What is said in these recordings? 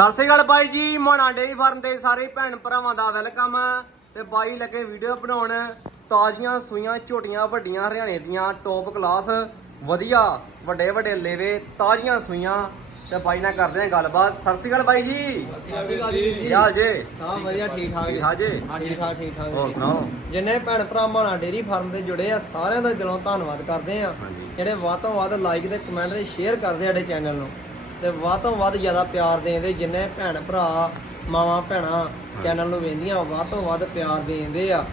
ਸਤਿ ਸ੍ਰੀ ਅਕਾਲ ਬਾਈ ਜੀ ਮੋਣਾ dairy farm ਦੇ ਸਾਰੇ ਭੈਣ ਭਰਾਵਾਂ ਦਾ ਵੈਲਕਮ। ਤੇ ਬਾਈ ਲੱਗੇ ਵੀਡੀਓ ਬਣਾਉਣ ਤਾਜ਼ੀਆਂ ਸੂਈਆਂ ਝੋਟੀਆਂ ਵੱਡੀਆਂ ਹਰਿਆਣੇ ਦੀਆਂ ਟੌਪ ਕਲਾਸ ਵਧੀਆ ਵੱਡੇ ਵੱਡੇ ਲੇਵੇ ਤਾਜ਼ੀਆਂ ਸੂਈਆਂ। ਤੇ ਬਾਈ ਨਾਲ ਕਰਦੇ ਆ ਗੱਲਬਾਤ। ਸਤਿ ਸ੍ਰੀ ਅਕਾਲ ਬਾਈ ਜੀ। ਕੀ ਹਾਲ ਜੇ? ਹਾਂ ਵਧੀਆ ਠੀਕ ਠਾਕ ਠੀਕ ਠਾਕ ਜੇ? ਠੀਕ ਠਾਕ ਠੀਕ ਠਾਕ ਹੋਰ ਸੁਣਾਓ? ਜਿੰਨੇ ਭੈਣ ਭਰਾ ਮਾਣਾ ਡੇਰੀ ਫਾਰਮ ਤੇ ਜੁੜੇ ਆ ਸਾਰਿਆਂ ਦਾ ਦਿਲੋਂ ਧੰਨਵਾਦ ਕਰਦੇ ਆ ਜਿਹੜੇ ਵੱਧ ਤੋਂ ਵੱਧ ਲਾਈਕ ਤੇ ਕਮੈਂਟ ਤੇ ਸ਼ੇਅਰ ਕਰਦੇ ਆ ਸਾਡੇ ਚੈਨਲ ਨੂੰ। ਤੇ ਵੱਧ ਤੋਂ ਵੱਧ ਜ਼ਿਆਦਾ ਪਿਆਰ ਦੇਂਦੇ ਜਿੰਨੇ ਭੈਣ ਭਰਾ ਮਾਵਾਂ ਭੈਣਾਂ ਚੈਨਲ ਨੂੰ ਵੇਂਦੀਆਂ ਵੱਧ ਤੋਂ ਵੱਧ ਪਿਆਰ ਦੇਂਦੇ ਆ।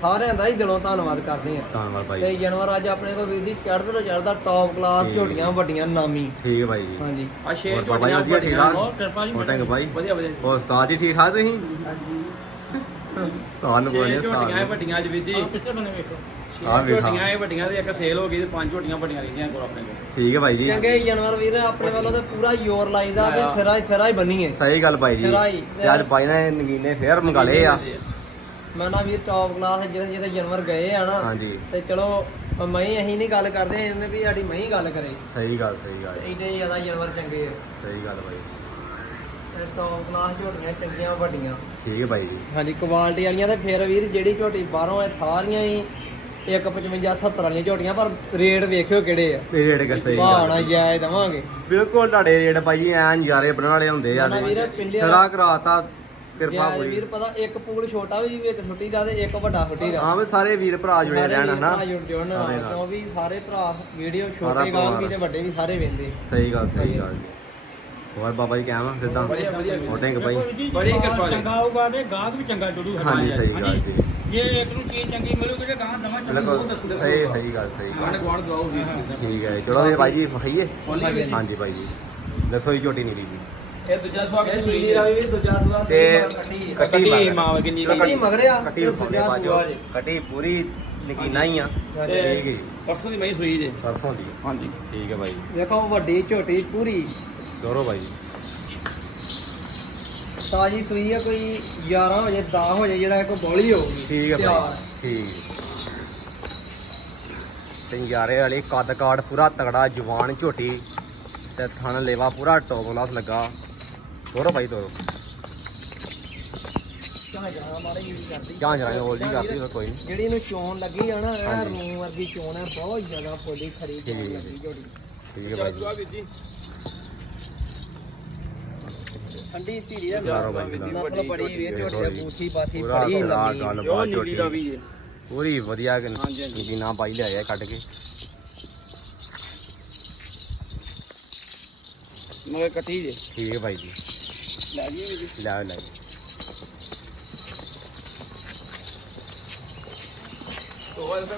ਸਾਰਿਆਂ ਦਾ ਹੀ ਦਿਲੋਂ ਧੰਨਵਾਦ ਕਰਦੇ ਆ। ਧੰਨਵਾਦ ਤੇ ਜਾਨਵਰ ਅੱਜ ਆਪਣੇ ਕੋਲ ਵੀਰ ਜੀ ਚੜ੍ਹਦੇ ਤੋਂ ਚੜ੍ਹਦਾ ਟੌਪ ਕਲਾਸ। ਝੋਟੀਆਂ ਵੱਡੀਆਂ ਨਾਮੀ। ਠੀਕ ਹੈ ਬਾਈ ਜੀ। ਹਾਂਜੀ। ਆ ਝੋਟੀਆਂ ਵਧੀਆ ਠੀਕ ਠਾਕ? ਹੋਰ ਕਿਰਪਾ ਜੀ? ਵਧੀਆ ਵਧੀਆ। ਹੋਰ ਉਸਤਾਦ ਜੀ ਠੀਕ ਠਾਕ ਤੁਸੀਂ ਤੁਹਾਨੂੰ ਛੇ ਬੋਲੇ ਝੋਟੀਆਂ ਉਸਤਾਦ ਵੱਡੀਆਂ ਅੱਜ ਵੀਰ ਜੀ। ਪਿੱਛੇ ਬਣੇ ਵੇਖੋ। ਆਹ ਵੇਖਾਂ। ਝੋਟੀਆਂ ਇਹ ਵੱਡੀਆਂ ਤੇ ਇੱਕ ਸੇਲ ਹੋ ਗਈ ਤੇ ਪੰਜ ਝੋਟੀਆਂ ਵੱਡੀਆਂ ਰਹੀਆਂ ਕੋਲ ਆਪਣੇ ਕੋਲ। ਠੀਕ ਹੈ ਬਾਈ ਜੀ। ਚੰਗੇ ਜਾਨਵਰ ਵੀਰ ਆਪਣੇ ਵੱਲੋਂ ਤੇ ਪੂਰਾ ਜ਼ੋਰ ਲਾਈਦਾ ਤੇ। ਸਿਰਾ ਹੀ ਸਿਰਾ ਹੀ ਬੰਨੀਏ ਸਹੀ ਗੱਲ ਬਾਈ ਜੀ। ਸਿਰਾ ਹੀ। ਤੇ ਅੱਜ ਬਾਈ ਨੇ ਨਗੀਨੇ ਫੇਰ ਮੰਗਾ ਲਏ ਆ ਮੈਂ ਨਾ ਵੀਰ ਟੌਪ ਕਲਾਸ ਜਿਹਦੇ ਜਿਹਦੇ ਜਾਨਵਰ ਗਏ ਆ ਨਾ ਹਾਂਜੀ। ਤੇ ਚਲੋ ਮੈਂ ਅਸੀਂ ਨਹੀਂ ਗੱਲ ਕਰਦੇ ਇਹਨੇ ਵੀ ਸਾਡੀ ਮੈਂ ਹੀ ਗੱਲ ਕਰੇ। ਸਹੀ ਗੱਲ ਸਹੀ ਗੱਲ। ਇੰਨੇ ਜ਼ਿਆਦਾ ਜਾਨਵਰ ਚੰਗੇ ਆ। ਸਹੀ ਗੱਲ ਬਾਈ ਤੇ ਟੌਪ ਕਲਾਸ ਝੋਟੀਆਂ ਚੰਗੀਆਂ ਵੱਡੀਆਂ। ਠੀਕ ਹੈ ਬਾਈ ਜੀ। ਹਾਂਜੀ ਕੁਆਲਿਟੀ ਵਾਲੀਆਂ ਤੇ ਫਿਰ ਵੀਰ ਜਿਹੜੀ ਝੋਟੀ ਬਾਹਰੋਂ ਇਹ ਸਾਰੀਆਂ ਹੀ 155 70 ਵਾਲੀਆਂ ਝੋਟੀਆਂ ਪਰ ਰੇਟ ਵੇਖਿਓ ਕਿਹੜੇ ਆ। ਤੇ ਰੇਟ ਕਿ ਸਹੀ ਭਾਣਾ ਜਾਇਜ਼ ਦਵਾਂਗੇ। ਬਿਲਕੁਲ ਤੁਹਾਡੇ ਰੇਟ ਬਾਈ ਜੀ ਐਨ ਨਜ਼ਾਰੇ ਬਣਨ ਵਾਲੇ ਹੁੰਦੇ ਆ ਨਾ ਵੀਰ, ਪਿੰਡੇ ਸੜਾ ਕਰਾਤਾ ਕਿਰਪਾ ਪੂਰੀ। ਵੀਰ ਪਤਾ ਇੱਕ ਪੂਲ ਛੋਟਾ ਵੀ ਵਿੱਚ ਛੁੱਟੀ ਦਾ ਤੇ ਇੱਕ ਵੱਡਾ ਛੁੱਟੀ ਦਾ। ਹਾਂ ਵੀ ਸਾਰੇ ਵੀਰ ਭਰਾ ਜੁੜੇ ਰਹਿਣ ਨਾ। ਕਿਉਂ ਵੀ ਸਾਰੇ ਭਰਾ ਵੀਡੀਓ ਛੋਟੇ ਵੀ। ਤੇ ਵੱਡੇ ਵੀ ਸਾਰੇ ਵੇਂਦੇ। ਸਹੀ ਗੱਲ ਸਹੀ ਗੱਲ। ਹੋਰ ਬਾਬਾ ਜੀ ਕਹਿਵਾਂ ਸਿੱਧਾ। ਢੰਗ ਬਾਈ ਬੜੀ ਕਿਰਪਾ ਜੀ। ਚੰਗਾ ਆਊਗਾ ਤੇ ਗਾਹਕ ਵੀ ਚੰਗਾ ਜੁੜੂ। ਹਾਂਜੀ ਸਹੀ ਗੱਲ ਜੀ। ਜੇ ਇੱਕ ਨੂੰ ਚੀਜ਼ ਚੰਗੀ ਮਿਲੂਗੀ ਤੇ ਗਾਹਕ ਦਵਾ ਬਿਲਕੁਲ ਸਹੀ ਸਹੀ ਗੱਲ ਸਹੀ ਆਣ ਗੱਲ ਗਵਾੜ ਦਵਾਓ ਵੀਰ ਠੀਕ ਹੈ ਚਲੋ ਫਿਰ ਬਾਈ ਜੀ ਵਿਖਾਈਏ ਖੋਲੀ ਹਾਂਜੀ ਬਾਈ ਜੀ। ਦੱਸੋ ਜੀ ਝੋਟੀ ਨੀਲੀ ਜੀ। ਇਹ ਦੂਜਾ ਸਵਾਗਤ ਇਹ ਸੂਈ ਨੀਲੀ ਦੀ ਰਾਵੀ ਵੀ ਦੂਜਾ ਸੁਆ ਤੇ ਕੱਟੀ ਕੱਟੀ ਕੱਟੀ ਮਗਰ। ਮਾਂ ਕਿੰਨੀ ਕੱਟੀ ਮਗਰਿਆ ਕੱਟੀ ਤੇ ਉਠਾਉਂਦੇ ਦੂਜਾ ਬਾਜੋ ਸੂਆ ਜੀ। ਕੱਟੀ ਪੂਰੀ ਨਕੀਨਾ ਹੀ ਆ। ਤੇ ਠੀਕ ਹੈ ਜੀ। ਪਰਸੋਂ ਦੀ ਮੈਂ ਸੂਈ ਜੇ। ਸਰਸੋਂ ਦੀ। ਹਾਂਜੀ। ਠੀਕ ਹੈ ਬਾਈ ਵੇਖੋ ਵੱਡੀ ਝੋਟੀ ਪੂਰੀ। ਦੋਰੋ ਬਾਈ ਜੀ। ਤਾਜੀ ਸੂਈ ਆ ਕੋਈ 11 ਵਜੇ 10 ਵਜੇ ਜਿਹੜਾ ਕੋਈ ਬੋਲੀ ਹੋਊਗੀ ਠੀਕ ਹੈ। ਬਾਈ ਠੀਕ। ਟਿੰਗਿਆਰੇ ਵਾਲੀ ਕੱਦ ਕਾੜ ਪੂਰਾ ਤਗੜਾ ਜਵਾਨ ਝੋਟੀ ਤੇ ਥਣ ਲੇਵਾ ਪੂਰਾ ਟੌਪ ਕਲਾਸ ਲੱਗਾ। ਮਾੜੀ ਜਿਹੀ ਕਰਦੀ। ਜਾਂ ਜਾਂ ਹੋਲ ਜੀ ਕਰਦੀ ਕੋਈ ਨਹੀਂ ਜਿਹੜੀ ਇਹਨੂੰ ਚੋਣ ਲੱਗੀ ਆ ਨਾ ਇਹ। ਰੂਮ ਵਰਗੀ ਚੋਣ ਹੈ ਬਹੁਤ ਜ਼ਿਆਦਾ ਫੁੱਲੀ ਖਰੀ ਠੀਕ। ਲੱਗੀ ਝੋਟੀ। ਠੀਕ ਹੈ ਬਾਈ ਜੀ। ਠੰਡੀ ਧੀਰੀ ਦਾ ਯਾਰੋ ਬਾਈ ਨਸਲ ਦਾ। ਨਸਲ ਬੜੀ ਵੀਰ ਝੋਟੀ ਦਾ ਬੂਥੀ ਬਾਥੀ ਪੂਰਾ ਬੜੀ ਤਗੜਾ ਲੰਮੀ। ਗੱਲ ਜੋ ਬਾਤ ਨੀਲੀ ਝੋਟੀ ਦਾ ਵੀ ਜੇ ਪੂਰੀ ਵਧੀਆ ਹਾਂਜੀ, ਹਾਂਜੀ। ਨਗੀਨਾ ਬਾਈ ਲਿਆਇਆ ਕੱਢ ਕੇ। ਮਗਰ ਕੱਟੀ ਜੇ। ਠੀਕ ਹੈ ਬਾਈ ਜੀ। ਲੈ ਜੀ ਵੀਰ ਜੀ ਲੈ ਲੈ ਤੋਲ ਤੇ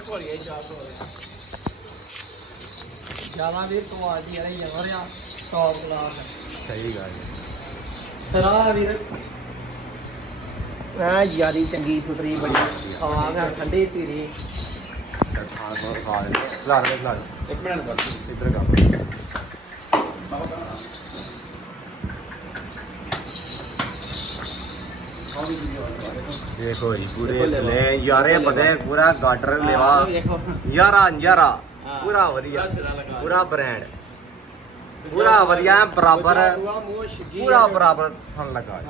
ਵੀਰ ਕੁਆਲਿਟੀ ਵਾਲੇ ਜਾਨਵਰ ਆ ਟੌਪ ਕਲਾਸ ਸਹੀ ਗੱਲ ਹੈ। ਸਰਾ ਵੀਰ। ਐ ਯਾਰੀ ਚੰਗੀ ਸੁਥਰੀ ਬੜੀ ਖਾਣ ਆ ਠੰਡੀ ਤਾਂ ਖਾਣ ਬਹੁਤ ਖਾ ਲੈ ਲਾ ਲੈ ਲਾ ਲੈ ਇੱਕ ਮਿੰਟ ਕਰ ਇੱਧਰ ਕਰ। ਦੇਖੋ ਜੀ ਪੂਰੇ ਲੈ ਯਾਰੇ ਬਦੇ ਪੂਰਾ ਗਾਡਰ ਲੈਵਾ। ਯਾਰਾ ਯਾਰਾ। ਪੂਰਾ ਵਧੀਆ। ਪੂਰਾ। ਪੂਰਾ ਬ੍ਰਾਂਡ ਪੂਰਾ ਵਧੀਆ ਐਨ ਬਰਾਬਰ ਪੂਰਾ ਬਰਾਬਰ ਥਣ ਲੱਗਾ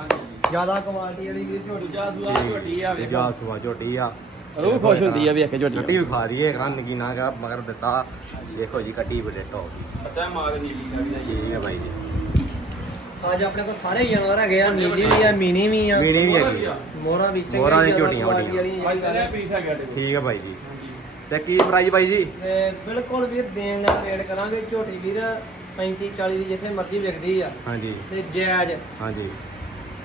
ਜ਼ਿਆਦਾ ਕੁਆਲਿਟੀ ਵਾਲੀ ਵੀਰ ਝੋਟੀ। ਦੂਜਾ ਸੂਆ ਝੋਟੀ ਆ ਵੇਖੋ। ਜਾ ਸੁਆ ਝੋਟੀ ਆ। ਰੂਹ ਖੁਸ਼ ਹੁੰਦੀ ਆ ਵੇਖ ਕੇ ਕੱਟੀ ਝੋਟੀ ਵੀ ਖਾ ਰਹੀ ਹੈ ਰਨ ਕੀ ਨਾ ਕਾ ਮਗਰ ਦਿੱਤਾ। ਦੇਖੋ ਜੀ ਕੱਟੀ ਬੜੇ ਟੌਪ ਦੀ ਅੱਛਾ ਮਾਗ ਨੀਲੀ ਦਾ ਵੀ ਆ ਜੀ ਠੀਕ ਹੈ ਬਾਈ ਜੀ। ਅੱਜ ਆਪਣੇ ਕੋਲ ਸਾਰੇ ਜਾਨਵਰ ਹੈਗੇ ਆ ਨੀਲੀ ਵੀ ਆ ਮੀਨੀ ਵੀ ਆ। ਮੀਣੀ ਵੀ ਹੈਗੀ ਆ। ਮੋਹਰਾ ਵੀ ਮੋਹਰਾਂ ਦੀ ਝੋਟੀਆਂ ਵੱਡੀਆਂ। ਆ ਠੀਕ ਹੈ ਬਾਈ ਜੀ। ਤੇ ਕੀ ਪ੍ਰਾਈਸ ਬਾਈ ਜੀ? ਬਿਲਕੁਲ ਵੀਰ ਦੇਣ ਨਾਲ ਰੇਟ ਕਰਾਂਗੇ ਝੋਟੀ ਵੀਰ। 35 40 ਦੀ ਜਿੱਥੇ ਮਰਜ਼ੀ ਵਿਕਦੀ ਆ। ਹਾਂਜੀ। ਤੇ ਜਾਇਜ਼। ਹਾਂਜੀ।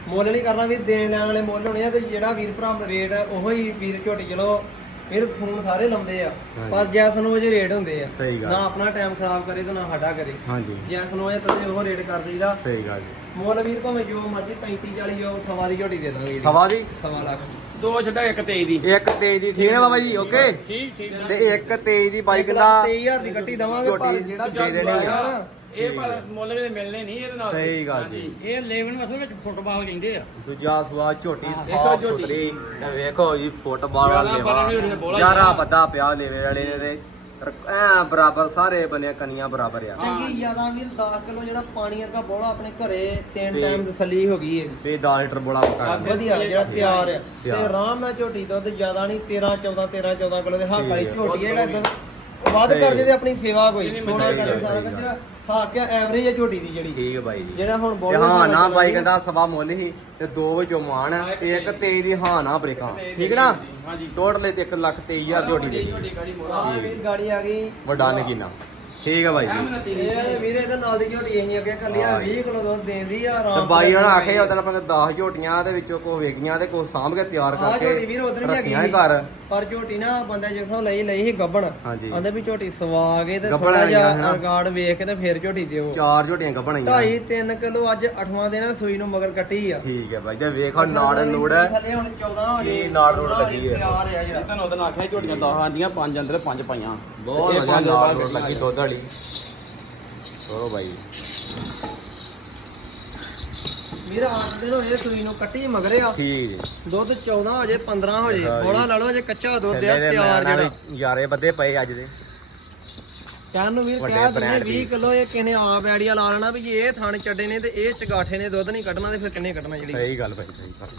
ਮੁੱਲ ਨਹੀਂ ਕਰਨਾ ਵੀਰ ਦੇਣ ਲੈਣ ਵਾਲੇ ਮੁੱਲ ਹੋਣੇ ਆ ਤੇ ਜਿਹੜਾ ਵੀਰ ਭਰਾ ਰੇਟ ਉਹੋ ਹੀ ਵੀਰ ਝੋਟੀ ਚਲੋ ਵੀਰ ਫੋਨ ਸਾਰੇ ਲਾਉਂਦੇ ਆ। ਹਾਂਜੀ। ਪਰ ਜੈਸ ਨੂੰ ਜੇ ਰੇਟ ਹੁੰਦੇ ਆ। ਸਹੀ ਗੱਲ। ਨਾ ਆਪਣਾ ਟਾਈਮ ਖਰਾਬ ਕਰੇ ਤੇ ਨਾ ਸਾਡਾ ਕਰੇ। ਹਾਂਜੀ। ਜੈਸ ਨੂੰ ਇਹ ਤਦੇ ਉਹ ਰੇਟ ਕਰ ਦਈਦਾ। ਸਹੀ ਗੱਲ ਜੀ। ਮੁੱਲ ਵੀਰ ਭਾਵੇਂ ਜੋ ਮਰਜ਼ੀ 35 40 ਜੋ ਸਵਾ ਦੀ ਝੋਟੀ ਦੇ ਦਾਂਗੇ। ਸਵਾ ਦੀ ਸਵਾ ਲੱਖ। ਦੋ ਛੱਡਾ ਇੱਕ ਤੇਈ ਦੀ। ਇੱਕ ਤੇਜ ਦੀ। ਠੀਕ ਹੈ ਬਾਬਾ ਜੀ? ਓਕੇ? ਠੀਕ ਠੀਕ। ਤੇ ਇੱਕ ਤੇਜ ਦੀ ਬਾਈਕ ਦਾ ਲੱਖ ਤੇਈ ਹਜ਼ਾਰ ਦੀ ਗੱਟੀ ਦਵਾਂਗੇ ਪਰ ਝੋਟੀ ਜਿਹੜਾ ਦੇ ਦੇਣੀ ਆ। ਇਹ ਪਰ ਮੁੱਲ ਵੀ ਮਿਲਣੇ ਨਹੀਂ ਇਹਦੇ ਨਾਲ। ਸਹੀ ਗੱਲ ਜੀ। ਇਹ ਲੇਵਨ ਅਸਲ ਵਿੱਚ ਫੁੱਟਬਾਲ ਕਹਿੰਦੇ ਆ। ਦੂਜਾ ਸੁਆ ਝੋਟੀ ਦੇਖੋ ਸਾਫ਼ ਝੋਟੀ। ਸੁਥਰੀ। ਤੇ ਵੇਖੋ ਜੀ ਫੁੱਟਬਾਲ ਯਾਰਾਂ ਪਰਾਂ ਵੀ ਉਹਦੀਆਂ ਲੈਵਾ ਬੋਲਾਂ ਯਾਰਾ ਹੀ ਬੱਦਾ ਪਿਆ ਲੈਵੇ ਵਾਲੇ ਨੇ ਤੇ ਐ ਬਰਾਬਰ ਸਾਰੇ ਬਨੇ ਕੰਨੀਆਂ ਬਰਾਬਰ ਆ। ਚੰਗੀ ਜ਼ਿਆਦਾ ਵੀਰ 10 ਕਿਲੋ ਜਿਹੜਾ ਪਾਣੀ ਵਰਗਾ ਬੋਲਾ ਆਪਣੇ ਘਰੇ ਤਿੰਨ ਤੇ- ਟਾਈਮ ਤਸੱਲੀ ਹੋ ਗਈ ਇਹਦੀ ਤੇ 10 ਲੀਟਰ ਬੋਲਾ ਪਕਾ ਵਧੀਆ ਜਿਹੜਾ ਤਿਆਰ ਆ। ਤੇ ਤਿਆਰ। ਆਰਾਮ ਨਾਲ ਝੋਟੀ ਦੁੱਧ ਜ਼ਿਆਦਾ ਨਹੀਂ 13 14 13 14 ਕਿਲੋ ਦੇ ਹੱਕ ਵਾਲੀ ਠੀਕ ਝੋਟੀ ਆ ਜਿਹੜਾ ਦੁੱਧ ਵੱਧ ਸਹੀ। ਕਰਕੇ ਤੇ ਆਪਣੀ ਸੇਵਾ ਕੋਈ। ਸੋਨਾ ਸਹੀ ਗੱਲ, ਸਾਰਾ ਸਹੀ ਕੁਝ ਗੱਲ। ਜਿਹੜਾ ਐਵਰੇਜ ਝੋਟੀ ਦੀ ਜਿਹੜੀ। ਠੀਕ ਹੈ ਬਾਈ ਜੀ। ਜਿਹੜਾ ਹੁਣ ਤੇ ਹਾਂ ਨਾ ਬਾਈ ਕਹਿੰਦਾ ਸਵਾ ਮੁੱਲ ਹੀ ਤੇ ਦੋ ਵਿੱਚੋਂ ਤੇ ਇੱਕ 23 ਦੀ ਹਾਂ ਨਾ ਬ੍ਰੇਕਾਂ। ਠੀਕ ਨਾ? ਹਾਂਜੀ। ਟੋਟਲ ਤੇ 1 ਲੱਖ 23000 ਝੋਟੀ ਦੀ। ਝੋਟੀ ਗਾੜੀ ਮੋੜਾ ਆ। ਵੀਰ ਗਾੜੀ ਆ ਗਈ। ਵੱਡਾ ਨਗੀਨਾ। ਠੀਕ ਹੈ ਬਾਈ ਜੀ। ਇਹ ਵੀਰੇ ਇਹਦੇ ਨਾਲ ਦੀ ਝੋਟੀ ਅਸੀਂ ਅੱਗੇ ਕੱਲੀ ਆ 20 ਕਿਲੋ ਦੁੱਧ ਦੇਂਦੀ ਆ ਤੇ ਆਰਾਮ ਬਾਈ ਨਾਲ ਹੁਣ ਆਖੇ ਉਹਦਾਂ ਆਪਾਂ 10 ਝੋਟੀਆਂ ਦੇ ਵਿੱਚੋਂ ਕੋ ਵੇਗੀਆਂ ਤੇ ਕੋ ਸਾਂਭ ਕੇ ਤਿਆਰ ਆ ਕਰਕੇ ਝੋਟੀ ਵੀਰ ਉਧਰ ਵੀ ਰੱਖੀਆਂ ਹੈਗੀ ਘਰ। ਪਰ ਝੋਟੀ ਨਾ ਬੰਦੇ ਜਿੱਥੋਂ ਲਈ ਲਈ ਸੀ ਗੱਬਣ। ਹਾਂਜੀ ਆਂਦੇ ਵੀ ਝੋਟੀ ਸਵਾ ਕੇ ਤੇ ਗੱਭਣ ਥੋੜਾ ਆਈਆਂ ਜਿਹਾ ਹਨਾ। ਰਿਕਾਰਡ ਵੇਖ ਕੇ ਤੇ ਫਿਰ ਝੋਟੀ ਦਿਓ। ਚਾਰ ਝੋਟੀਆਂ ਗੱਭਣ ਢਾਈ ਆਈਆਂ 3 ਕਿਲੋ ਅੱਜ 8ਵਾਂ ਦਿਨ ਆ, ਸੂਈ ਨੂੰ ਮਗਰ ਕੱਟੀ ਆ। ਠੀਕ ਹੈ ਬਾਈ ਤੇ ਵੇਖੋ ਨਾੜ ਲੋੜ ਹੈ। ਥੱਲੇ ਹੁਣ 14 ਹੋ ਕੀ ਨਾੜ ਨੂੜ 15 ਲੱਗੀ ਹੈ। ਤਿਆਰ ਆ ਜਿਹੜਾ। ਤੁਹਾਨੂੰ ਉਹਦਾਂ ਆਖਿਆ ਝੋਟੀਆਂ 10 ਆਂਦੀਆਂ 5 ਅੰਦਰ 5 ਪਾਈਆਂ। ਬਹੁਤ ਵਧੀਆ ਨਾੜ ਲੱਗੀ। ਦੁੱਧ ਵਾਲੀ। ਚਲੋ ਬਾਈ। ਵੀਰ 8 ਦਿਨ ਹੋਏ ਸੂਈ ਨੂੰ ਕੱਟੀ ਮਗਰੇ ਆ। ਠੀਕ ਜੀ। ਦੁੱਧ 14 ਹੋ ਜੇ 15 ਹੋ ਜੇ। ਹਾਂਜੀ। ਬੋਲਾ ਲਾ ਲਓ ਜੇ ਕੱਚਾ ਦੁੱਧ ਆ ਦੇ ਤਿਆਰ ਜਿਹੜਾ। ਯਾਰੇ ਬੱਦੇ ਪਏ ਅੱਜ ਦੇ। ਕਹਿਣ ਨੂੰ ਵੀਰ ਵੱਡੇ ਕਹਿ ਦਿੰਦੇ brand 20 ਵੀ। ਕਿਲੋ ਇਹ ਕਿਨੇ ਆਪ ਐੜੀਆ ਲਾ ਲੈਣਾ ਵੀ ਜੇ ਇਹ ਥਣ ਚੱਡੇ ਨੇ ਤੇ ਇਹ ਚਗਾਠੇ ਨੇ ਦੁੱਧ ਨਹੀਂ ਕੱਢਣਾ ਤੇ ਫਿਰ ਕਿੰਨੇ ਕੱਢਣਾ ਜਿਹੜੀ। ਸਹੀ ਗੱਲ ਬਾਈ ਸਹੀ ਗੱਲ।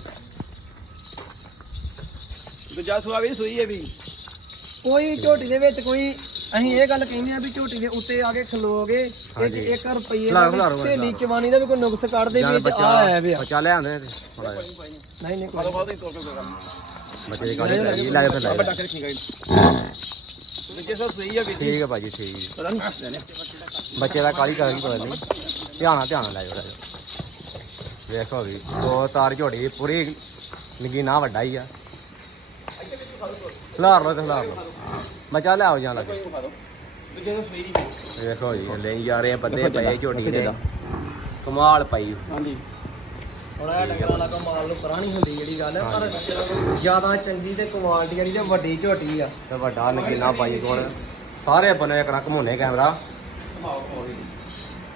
ਦੂਜਾ ਸੂਆ ਵੀ ਸੂਈ ਹੈ ਵੀ। ਕੋਈ ਝੋਟੀ ਦੇ ਵਿੱਚ ਕੋਈ ਅਸੀਂ ਇਹ ਗੱਲ ਕਹਿੰਦੇ ਆ ਵੀ ਝੋਟੀ ਦੇ ਉੱਤੇ ਆ ਕੇ ਖਲੋਗੇ ਹਾਂਜੀ। 1 ਰੁਪਏ ਵੀ ਢੇਲੀ ਚਵਾਨੀ ਦਾ ਵੀ ਕੋਈ ਨੁਕਸ ਕੱਢਦੇ ਵੀ ਆ ਆਇਆ ਵੇ ਬੱਚਾ ਲੈ ਆਉਂਦੇ ਨੇ ਤੇ ਥੋੜਾ ਜਿਹਾ। ਨਹੀਂ ਨਹੀਂ ਕੋਈ ਬਹੁਤ ਹੀ ਤੋੜ ਕਰ ਬੱਚੇ ਦੀ ਲੈ ਕੇ ਲੈ। ਕੇ ਰੱਖੀ ਗਈ। ਸਭ ਵੀ ਠੀਕ ਹੈ ਭਾਜੀ ਠੀਕ ਹੈ ਪਤਾ ਨਹੀਂ ਬੱਚੇ ਦਾ ਕਾਲੀ ਕਰਾਂਗੀ ਪਤਾ ਨਹੀਂ। ਧਿਆਨ ਨਾਲ ਧਿਆਨ ਨਾਲ ਲੈ ਲੈ ਜਾਓ। ਵੇਖੋ ਵੀ ਦੋ ਤਾਰ ਝੋੜੀ ਪੂਰੀ ਨਗੀਨਾ ਵੱਡਾ ਹੀ ਆ। ਖਲਾਰ ਲੋ ਤੇ ਲੋ ਬੱਚਾ ਲੈ ਆਓ ਜਾਂ ਲੱਗੇ। ਸਭ ਦੀ ਵੇਖੋ ਜੀ ਲੈ ਜਾ ਰਹੇ ਆ ਬੱਦੇ ਦੇਖੋ ਪਏ ਝੋਟੀ ਦੇਖੋ ਜਿੱਦਾਂ। ਕਮਾਲ ਪਈ। ਹਾਂਜੀ। ਥੋੜਾ ਜਿਹਾ ਡੰਗਰਾਂ ਵਾਲਾ ਕੰਮ ਮਾਲ ਨੂੰ ਪਰਾਂ ਨਹੀਂ ਹੁੰਦੀ ਜਿਹੜੀ ਗੱਲ ਹੈ ਪਰ ਜ਼ਿਆਦਾ ਚੰਗੀ ਤੇ ਕੁਆਲਿਟੀ ਵਾਲੀ ਤੇ ਵੱਡੀ ਝੋਟੀ ਆ। ਤੇ ਵੱਡਾ ਨਗੀਨਾ ਪਾਈ ਕੋਲ। ਸਾਰੇ ਬਨੇ ਕਰਾਂ ਘਮੋਨੇ ਕੈਮਰਾ।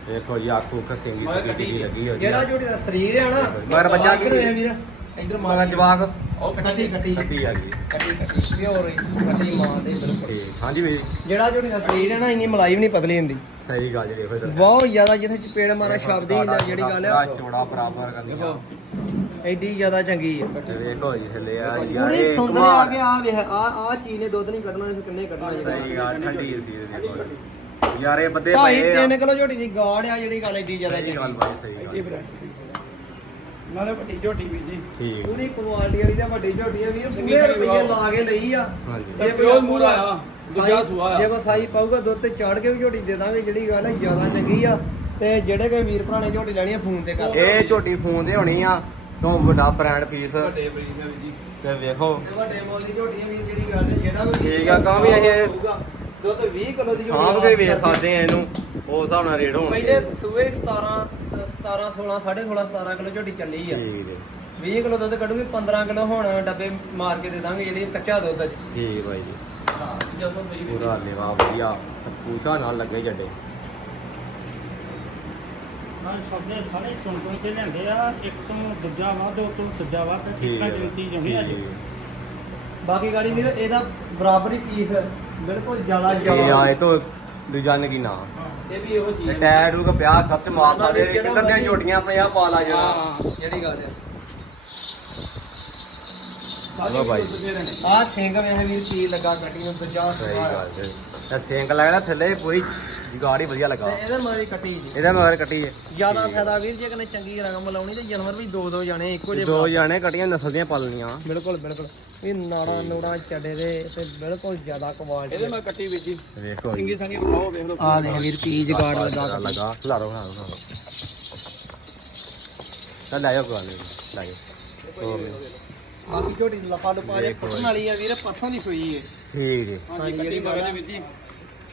ਵੇਖੋ ਜੀ। ਆਖੂ ਖਸਿੰਗੀ ਸਕੀ ਲੱਗੀ ਹੋਈ ਜਿਹੜਾ ਝੋਟੀ ਦਾ ਸਰੀਰ ਹੈ ਨਾ ਮਗਰ ਬੱਚਾ ਕਿਹੜਾ ਹੋਇਆ ਵੀਰ? ਇਧਰ ਮਗਾ ਮਾਰ ਜਵਾਕ। ਉਹ ਕੱਟੀ ਕੱਟੀ ਕੱਟੀ। ਆ ਗਈ। ਕੱਟੀ ਕੱਟੀ। ਪਿਓਰ ਹੀ ਕੱਟੀ ਮਾਂ ਦੇ ਬਿਲਕੁਲ। ਠੀਕ ਹਾਂਜੀ ਵੀ ਜਿਹੜਾ ਝੋਟੀ ਦਾ ਸਰੀਰ ਹੈ ਨਾ ਇੰਨੀ ਮਲਾਈ ਵੀ ਨਹੀਂ ਪਤਲੀ ਹੁੰਦੀ। ਸਹੀ ਗੱਲ ਜੀ ਦੇਖੋ ਇਧਰ ਬਹੁਤ ਜ਼ਿਆਦਾ ਜਿੱਥੇ ਚਪੇੜ ਮਾਰਾ ਸ਼ਬਦ ਹੀ ਨਾ ਜਿਹੜੀ ਗੱਲ ਆ। ਹੈ ਚੋੜਾ ਬਰਾਬਰ ਕਰਨੀ ਐਡੀ ਜ਼ਿਆਦਾ ਚੰਗੀ ਹੈ ਤੇ ਵੇਖੋ ਜੀ ਥੱਲੇ ਆ ਪੂਰੀ ਸੁੰਦਰ ਆ ਕੇ ਆ ਵੇਖ ਆ ਆ ਚੀਜ਼ ਨੇ ਦੁੱਧ ਨਹੀਂ ਕੱਢਣਾ ਤੇ ਫਿਰ ਕਿੰਨੇ ਕੱਢਣਾ ਸਹੀ ਜਿਹੜੀ ਗੱਲ ਠੰਡੀ ਸੀ ਦੇਖੋ ਯਾਰ ਇਹ ਬੱਦੇ ਢਾਈ ਪਏ ਆ। 3 ਕਿਲੋ ਝੋਟੀ ਦੀ ਗਾੜ ਆ ਜਿਹੜੀ ਗੱਲ ਐਡੀ ਜ਼ਿਆਦਾ ਸਹੀ ਗੱਲ ਬਾਈ ਸਹੀ ਗੱਲ। ਨਾਲੇ ਵੱਡੀ ਝੋਟੀ ਵੀ ਜੀ ਠੀਕ। ਪੂਰੀ ਕੁਆਲਿਟੀ ਵਾਲੀ ਤੇ ਵੱਡੀ ਝੋਟੀ ਆ ਵੀਰ ਚੰਗੀ ਪੂਰੇ ਲਗਾਓ। ਲਾ ਕੇ ਲਈ ਆ। ਹਾਂਜੀ। ਤੇ ਪਿਓਰ ਮੂਰਾ ਆ ਦੂਜਾ ਸੂਆ ਆ ਜੇ ਕੋ ਸਾਈ ਪਾਊਗਾ ਦੁੱਧ ਤੇ ਚੜ ਕੇ ਵੀ ਝੋਟੀ ਦੇ ਦਾਂਗੇ ਜਿਹੜੀ ਗੱਲ ਹੈ ਜ਼ਿਆਦਾ ਚੰਗੀ ਆ। ਤੇ ਜਿਹੜੇ ਕੋਈ ਵੀਰ ਭਰਾ ਨੇ ਝੋਟੀ ਲੈਣੀ ਆ ਫੋਨ ਤੇ ਕਰ ਇਹ ਝੋਟੀ ਫੋਨ ਤੇ ਹੋਣੀ ਆ ਤੋਂ ਵੱਡਾ ਬ੍ਰਾਂਡ ਪੀਸ ਵੱਡੇ ਹੈ ਵੀ ਜੀ। ਤੇ ਵੇਖੋ। ਇਹ ਵੱਡੇ ਮੋਲ ਦੀ ਝੋਟੀ ਆ ਵੀਰ ਜਿਹੜੀ ਗੱਲ ਹੈ ਜਿਹੜਾ ਵੀ ਠੀਕ ਆ, ਕਹਾਂ ਵੀ ਅਸੀਂ- ਹੋਊਗਾ, ਦੁੱਧ 20 ਕਿਲੋ ਦੀ ਝੋਟੀ ਸਾਂਭ ਕੇ ਵੇਚ ਆ ਸਕਦੇ ਆ ਇਹਨੂੰ ਉਸ ਹਿਸਾਬ ਨਾਲ ਰੇਟ ਹੋਣਗੇ। ਪਹਿਲੇ ਸੂਏ 17 17 16 16.5 17 ਕਿਲੋ ਝੋਟੀ ਚੱਲੀ ਆ। ਠੀਕ ਹੈ। 20 ਕਿਲੋ ਦੁੱਧ ਕੱਢੂਗੀ 15 ਕਿਲੋ ਹੁਣ ਡੱਬੇ ਮਾਰ ਕੇ ਦੇ ਦਾਂਗੇ ਜਿਹੜੀ ਕੱਚਾ ਦੁੱਧ ਅੱਜ ਠੀਕ ਬਾਈ ਜੀ। ਜਦੋਂ ਸੂਈ ਵੀ ਪੂਰਾ ਲੇਵਾ ਵਧੀਆ ਪੂਛਾ ਨਾਲ ਲੱਗੇ ਜੱਡੇ। ਨਾਲ ਸਭਨੇ ਸਾਰੇ ਚੁਣ ਚੁਣ ਕੇ ਲੈਂਦੇ ਆ ਇੱਕ ਤੋਂ ਦੂਜਾ ਵਾ ਦੋ ਤੋਂ ਤੀਜਾ ਵਾ ਤੇ ਠੀਕ ਇੱਕ ਹੈ। ਗਿਣਤੀ ਜਮੀ ਆ ਜੀ। ਬਾਕੀ ਗਾੜੀ ਵੀਰ ਇਹਦਾ ਬਰਾਬਰ ਹੀ ਪੀਸ ਬਿਲਕੁਲ ਜ਼ਿਆਦਾ ਇਹ ਆ ਇਹ ਤੋਂ ਦੂਜਾ ਨਗੀ ਨਾ ਇਹ ਵੀ ਇਹੋ ਚੀਜ਼ ਹੈ ਟਾਇਰ ਨੂੰ ਪਿਆ ਖਰਚ ਮਾਰ ਸਕਦੇ ਕਿੱਧਰ ਦੀਆਂ ਝੋਟੀਆਂ ਆਪਣੇ ਆ ਪਾ ਲਾ ਜਣਾ ਹਾਂ ਜਿਹੜੀ ਗੱਲ ਹੈ ਭਾਈ। ਆ ਸਿੰਘ ਵੇਖ ਵੀਰ ਕੀ ਲੱਗਾ ਕੱਟੀ ਨੂੰ ਦੂਜਾ ਸਹੀ ਗੱਲ ਤੇ ਤੇ ਸਿੰਕ ਲੱਗਦਾ ਥੱਲੇ ਪੂਰੀ ਗਾੜੀ ਵਧੀਆ ਤੇ ਲੱਗਾ ਇਹਦੇ ਮਾਰੀ ਕੱਟੀ ਜੀ। ਇਹਦਾ ਮਗਰ ਕੱਟੀ ਹੈ ਜ਼ਿਆਦਾ ਫਾਇਦਾ ਵੀਰ ਜੇ ਕਨੇ ਚੰਗੀ ਰਕਮ ਲਾਉਣੀ ਤੇ ਜਾਨਵਰ ਵੀ ਦੋ ਦੋ ਜਾਣੇ ਇੱਕੋ ਜਿਹੇ ਦੋ ਜਾਣੇ ਕੱਟੀਆਂ ਨਸਲ ਦੀਆਂ ਪਾਲਣੀਆਂ। ਬਿਲਕੁਲ ਬਿਲਕੁਲ। ਇਹ ਨਾੜਾਂ ਨੂੜਾਂ ਚੱਡੇ ਦੇ ਤੇ ਬਿਲਕੁਲ ਜ਼ਿਆਦਾ ਕੁਆਲਿਟੀ ਇਹਦੇ ਮੈਂ ਕੱਟੀ ਵਿੱਚ ਜੀ। ਵੇਖੋ ਸਿੰਗੀ ਸੰਗੀ ਬਣਾਓ ਵੇਖ ਲਓ ਆ ਦੇਖ ਵੀਰ ਕੀ ਜਗਾੜ ਲੱਗਾ। ਲੱਗਾ। ਖਲਾਰੋ ਖਲਾਰੋ ਖਲਾਰੋ। ਚੱਲ ਲੈ ਜਾਓ ਨਹੀਂ ਲੈ ਜਾਓ। ਨਹੀਂ। ਬਾਕੀ ਝੋਟੀ ਲੱਪਾ ਲੁਪਾ ਜੇ ਪੁੱਟਣ ਵਾਲੀ ਆ ਵੀਰ ਪੱਥੋਂ ਦੀ ਸੂਈ ਏ। ਠੀਕ ਜੀ। ਹਾਂਜੀ ਕੱਟੀ ਦੇ ਵਿੱਚ ਜੀ।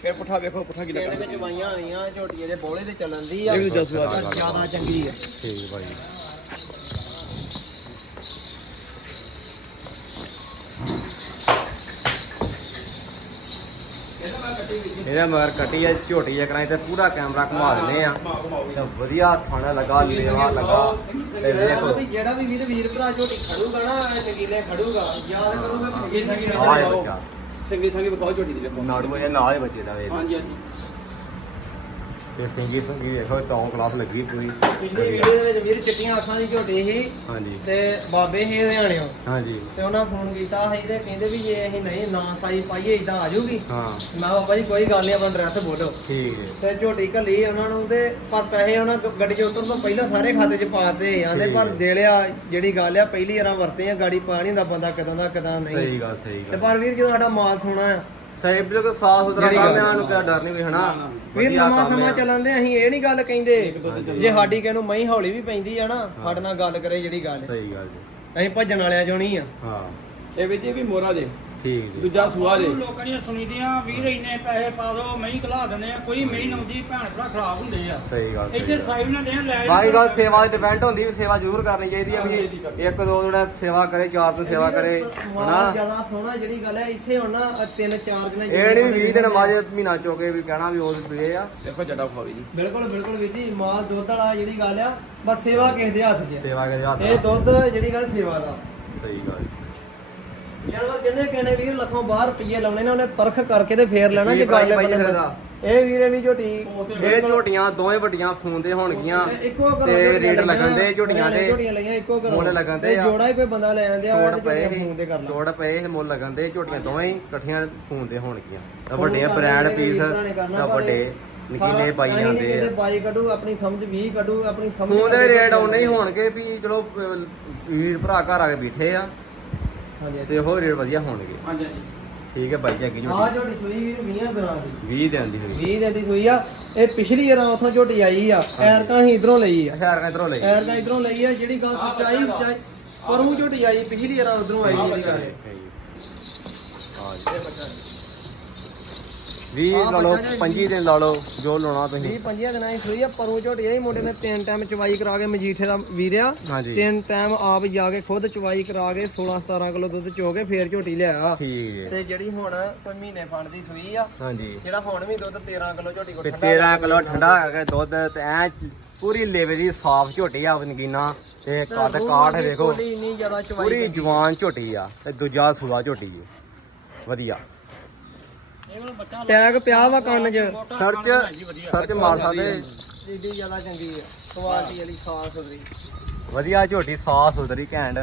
ਫਿਰ ਪੁੱਠਾ ਵੇਖੋ ਪੁੱਠਾ ਕੀ ਇਹਦੇ ਵਿੱਚ ਵਾਈਆਂ ਹੋਈਆਂ ਝੋਟੀ ਇਹਦੇ ਬੋਲੇ ਤੇ ਚੱਲਣ ਦੀ ਆ। ਇਹ ਵੀ ਦਸ ਵਾਰ ਪਰ ਜ਼ਿਆਦਾ ਚੰਗੀ ਆ। ਠੀਕ ਭਾਈ ਇਹਦਾ ਮਗਰ ਕੱਟੀ ਹੈ ਝੋਟੀ ਜਿਹਾ ਕਰਾਈ ਤੇ ਪੂਰਾ ਕੈਮਰਾ ਘੁਮਾ ਦਿੰਦੇ ਆ। ਤੇ ਵਧੀਆ ਥਾਣਾ ਲੱਗਾ ਲੇਵਾ ਲੱਗਾ। ਤੇ ਆ ਵੇਖੋ ਵੀ ਜਿਹੜਾ ਵੀ ਵੀਰ ਵੀਰ ਭਰਾ ਝੋਟੀ ਖੜੂਗਾ ਨਾ ਇਹ ਨਗੀਲੇ ਖੜੂਗਾ। ਯਾਦ ਕਰੂਗਾ ਕਿ ਨਗੀਲੇ ਆਹ ਇਹ ਬੱਚਾ। ਸਿੰਗੀ ਸੰਗੀ ਵਿਖਾਓ ਝੋਟੀ ਦੀ ਵੇਖੋ ਨਾੜੂ ਇਹ ਨਾਲ ਹੀ ਬੱਚੇ ਦਾ ਵੇ ਹਾਂਜੀ ਹਾਂਜੀ। ਤੇ ਸਿੰਗੀ ਸਿੰਗੀ ਵੇਖੋ ਟੌਂ ਕਲਾਸ ਲੱਗੀ ਪੂਰੀ। ਪਿਛਲੀ ਵੀਡੀਓ ਦੇ ਵਿੱਚ ਵੀਰ ਚਿੱਟੀਆਂ ਅੱਖਾਂ ਦੀ ਝੋਟੀ ਸੀ ਹਾਂਜੀ। ਤੇ ਬਾਬੇ ਹੀ ਹਰਿਆਣਿਓ ਹਾਂਜੀ। ਤੇ ਉਹਨਾਂ ਫੋਨ ਕੀਤਾ ਸੀ ਤੇ ਕਹਿੰਦੇ ਵੀ ਜੇ ਅਸੀਂ ਨਹੀਂ ਨਾ ਸਾਈ ਪਾਈਏ ਇਦਾਂ ਆ ਜਾਊਗੀ। ਹਾਂ। ਮੈਂ ਬਾਬਾ ਜੀ ਕੋਈ ਗੱਲ ਨਹੀਂ ਆਪਣਾ ਡਰੈਸ ਬੋਲੋ। ਠੀਕ ਹੈ। ਤੇ ਝੋਟੀ ਘੱਲੀ ਉਹਨਾਂ ਨੂੰ ਤੇ ਪਰ ਪੈਸੇ ਉਹਨਾਂ ਗੱਡੀ 'ਚ ਉਤਰਨ ਤੋਂ ਪਹਿਲਾਂ ਸਾਰੇ ਖਾਤੇ 'ਚ ਪਾਤੇ ਆਂਦੇ ਪਰ। ਦੇ ਲਿਆ ਜਿਹੜੀ ਗੱਲ ਆ ਪਹਿਲੀ ਵਾਰਾਂ ਵਰਤੇ ਆ ਗਾੜੀ ਪਾ ਨਹੀਂ ਹੁੰਦਾ ਬੰਦਾ ਕਦਾਂ ਦਾ ਕਦਾਂ ਨਹੀਂ। ਸਹੀ ਗੱਲ ਸਹੀ ਤੇ ਗੱਲ ਪਰ ਵੀਰ ਜਦੋਂ ਸਾਡਾ ਮਾਲ ਸੋਣਾ ਆ ਸਹੀ ਬਿਲਕੁਲ ਸਾਫ਼ ਸੁਥਰਾ ਜਿਹੜੀ ਕੰਮ ਹੈ ਸਾਨੂੰ ਕਿਹੜਾ ਡਰ ਨਹੀਂ ਕੋਈ ਹਨਾ? ਵੀਰ ਵਧੀਆ ਨਵਾਂ ਕੰਮ ਸਮਾਂ ਆ। ਅਸੀਂ ਇਹ ਨਹੀਂ ਗੱਲ ਕਹਿੰਦੇ। ਜੇ ਸਾਡੀ ਕਿਸੇ ਨੂੰ ਮਹੀਂ ਹੌਲੀ ਵੀ ਪੈਂਦੀ ਆ ਨਾ ਸਾਡੇ ਨਾਲ ਗੱਲ ਕਰੇ ਜਿਹੜੀ ਗੱਲ। ਸਹੀ ਗੱਲ ਜੀ। ਅਸੀਂ ਭੱਜਣ ਵਾਲਿਆਂ ਚੋਂ ਨਹੀਂ ਆ। ਹਾਂ। ਇਹ ਵੀਰ ਜੀ ਵੀ ਮੋਰਾ ਜੇ। ਠੀਕ ਜੀ। ਦੂਜਾ ਸੂਆ ਜੇ ਲੋਕਾਂ ਦੀਆਂ ਸੁਣੀਦੀਆਂ ਵੀਰ ਇੰਨੇ ਪੈਸੇ ਪਾ ਦੋ ਮਹੀਂ ਕਲਾ ਦਿੰਦੇ ਆ ਕੋਈ ਮਹੀਂ ਨਉਂਦੀ ਭੈਣ ਭਰਾ ਖਰਾਬ ਹੁੰਦੇ ਆ। ਸਹੀ ਗੱਲ ਸਹੀ ਇੱਥੇ ਗੱਲ। ਸਾਈਬ ਨਾ ਦੇਣ ਲੈ ਬਾਈ ਗੱਲ ਸੇਵਾ ਤੇ ਡਿਪੈਂਡ ਹੁੰਦੀ ਵੀ ਸੇਵਾ ਜ਼ਰੂਰ ਕਰਨੀ ਚਾਹੀਦੀ ਹੈ ਵੀ ਇੱਕ ਦੋ ਜਿਹੜਾ ਸੇਵਾ ਕਰੇ ਚਾਰ ਤੋਂ ਸੇਵਾ ਕਰੇ ਹਨਾ? ਜ਼ਿਆਦਾ ਸੋਹਣਾ ਜਿਹੜੀ ਗੱਲ ਹੈ ਇੱਥੇ ਹੁਣ ਨਾ ਆਹ ਤਿੰਨ ਚਾਰ ਦਿਨ ਇਹ ਨਹੀਂ 20 ਦਿਨ ਬਾਅਦ ਮਹੀਨਾ ਚੋਕੇ ਵੀ ਕਹਿਣਾ ਵੀ ਉਸ ਪੀਏ ਆ। ਦੇਖੋ ਜੱਡਾ ਫਾਵੀ ਜੀ। ਬਿਲਕੁਲ ਬਿਲਕੁਲ ਵੀਰ ਜੀ ਮਾਲ ਦੁੱਧ ਵਾਲਾ ਜਿਹੜੀ ਗੱਲ ਆ ਬਸ ਸੇਵਾ ਕਿਸੇ ਦੇ ਹੱਥ 'ਚ ਆ। ਸੇਵਾ ਕੇ ਹੱਥ ਇਹ ਦੁੱਧ ਜਿਹੜੀ ਗੱਲ ਸੇਵਾ ਦਾ। ਸਹੀ ਗੱਲ। ਯਾਰ ਕਹਿੰਦੇ ਵੀਰ ਲੱਖੋਂ ਬਾਹਰ ਰੁਪਈਏ ਲਾਉਣੇ ਨੇ ਉਹਨੇ ਪਰਖ ਕਰਕੇ ਤੇ ਫੇਰ ਲੈਣਾ ਜੇ ਕੀ ਗੱਲ ਪ੍ਰਾਈਸ ਬੰਦੇ ਬਾਈ ਇਹਦਾ? ਇਹ ਵੀਰੇ ਵੀ ਝੋਟੀ ਇਹ ਝੋਟੀਆਂ ਦੋਵੇਂ ਵੱਡੀਆਂ ਫੋਨ ਦੇ ਹੋਣਗੀਆਂ ਇਹ ਇੱਕੋ ਘਰੋਂ ਤੇ ਝੋਟੀਆਂ ਰੇਟ ਲਈਆਂ, ਲੱਗਣ ਦੇ ਝੋਟੀਆਂ ਦੇ ਝੋਟੀਆਂ ਲਈਆਂ ਇੱਕੋ ਘਰੋਂ ਮੁੱਲ ਲੱਗਣ ਦੇ ਤੇ ਆ। ਜੋੜਾ ਹੀ ਕੋਈ ਬੰਦਾ ਲੈ ਆਂਦੇ ਆ ਛੋੜ ਪਏ ਫੋਨ ਤੇ ਕਰ ਸੀ ਲਾ ਛੋੜ ਪਏ ਸੀ ਮੁੱਲ ਲੱਗਣ ਦੇ ਝੋਟੀਆਂ ਦੋਵੇਂ ਹੀ ਇਕੱਠੀਆਂ ਫੋਨ ਦੇ ਹੋਣਗੀਆਂ। ਤਾਂ ਵੱਡੇ ਬ੍ਰਾਂਡ ਪੀਸ ਤਾਂ ਵੱਡੇ ਨਕੀਲੇ ਪਾਈ ਜਾਂਦੇ ਆ। ਬਾਈ ਕੱਢੂ ਆਪਣੀ ਸਮਝ 20 ਕੱਢੂ ਆਪਣੀ ਸਮਝ ਫੋਨ ਦੇ ਕਰਕੇ ਰੇਟ ਉਹਨੇ ਹੀ। ਹੋਣਗੇ ਵੀ ਚਲੋ ਵੀਰ ਭਰਾ ਘਰ ਆ ਕੇ ਬੈਠੇ ਆ। ਹਾਂਜੀ ਤੇ ਉਹ ਰੇਟ ਵਧੀਆ ਹੋਣਗੇ। ਹਾਂਜੀ ਹਾਂਜੀ। ਠੀਕ ਹੈ ਬਾਈ ਜੀ ਅੱਗੇ ਆ ਝੋਟੀ। ਝੋਟੀ ਸੂਈ ਵੀਰ 20 ਦਿਨਾਂ ਦੀ। 20 ਦਿਨ ਦੀ ਹੋਈ। 20 ਦਿਨ ਦੀ ਸੂਈ ਆ। ਇਹ ਪਿਛਲੀ ਵਾਰ ਉਥੋਂ ਝੋਟੀ ਆਈ ਆ। ਐਰਕਾਂ ਹੀ ਇਧਰੋਂ ਲਈ ਆ। ਹਜ਼ਾਰ ਇਧਰੋਂ ਲਈ। ਐਰਕਾਂ ਇਧਰੋਂ ਲਈ ਆ ਜਿਹੜੀ ਗੱਲ ਸੱਚਾਈ ਸੱਚਾਈ ਪਰੋਂ ਝੋਟੀ ਆਈ ਪਿਛਲੀ ਵਾਰ ਉਧਰੋਂ ਆਈ ਜਿਹੜੀ ਗੱਲ। 20 ਲਾ ਲਓ 25 ਦਿਨ ਲਾ ਲਓ ਜੋ ਲਾਉਣਾ ਤੁਸੀਂ। 20 25 ਦਿਨਾਂ ਦੀ ਸੂਈ ਆ ਪਰੋਂ ਝੋਟੀ ਆਈ ਮੁੰਡੇ ਨੇ ਤਿੰਨ ਟਾਈਮ ਚਵਾਈ ਕਰਾ ਕੇ ਮਜੀਠੇ ਦਾ ਵੀਰਿਆ। ਹਾਂਜੀ। ਤਿੰਨ ਟਾਈਮ ਆਪ ਜਾ ਕੇ ਖੁਦ ਚਵਾਈ ਕਰਾ ਕੇ 16 17 ਕਿਲੋ ਦੁੱਧ ਚੋ ਕੇ ਫੇਰ ਝੋਟੀ ਲਿਆ ਠੀਕ ਹੈ। ਤੇ ਜਿਹੜੀ ਹੁਣ ਕੋਈ ਮਹੀਨੇ ਫੰਡ ਦੀ ਸੂਈ ਆ ਹਾਂਜੀ। ਜਿਹੜਾ ਹੁਣ ਵੀ ਦੁੱਧ 13 ਕਿਲੋ ਝੋਟੀ ਕੋਲ ਤੇ ਠੰਡਾ 13 ਕਿਲੋ ਠੰਡਾ ਕਰਕੇ ਦੁੱਧ ਤੇ ਐ ਪੂਰੀ ਲੇਵੇ ਦੀ ਸਾਫ਼ ਝੋਟੀ ਆ ਨਗੀਨਾ ਤੇ ਕੱਦ ਕਾਠ ਇੰਨੀ ਜ਼ਿਆਦਾ ਚਵਾਈ ਪੂਰੀ ਜਵਾਨ ਝੋਟੀ ਆ ਤੇ ਦੂਜਾ ਸੂਆ ਝੋਟੀ ਜੀ ਵਧੀਆ। ਟੈਗ ਪਿਆ ਵਾ ਕੰਨ 'ਚ। ਸਰਚ ਸਰਚ ਮਾਰ ਸਕਦੇ। ਏਡੀ ਜ਼ਿਆਦਾ ਚੰਗੀ ਆ ਕੁਆਲਿਟੀ ਵਾਲੀ ਖਾਸ ਸੁਥਰੀ। ਵਧੀਆ ਝੋਟੀ ਸਾਫ਼ ਸੁਥਰੀ ਘੈਂਟ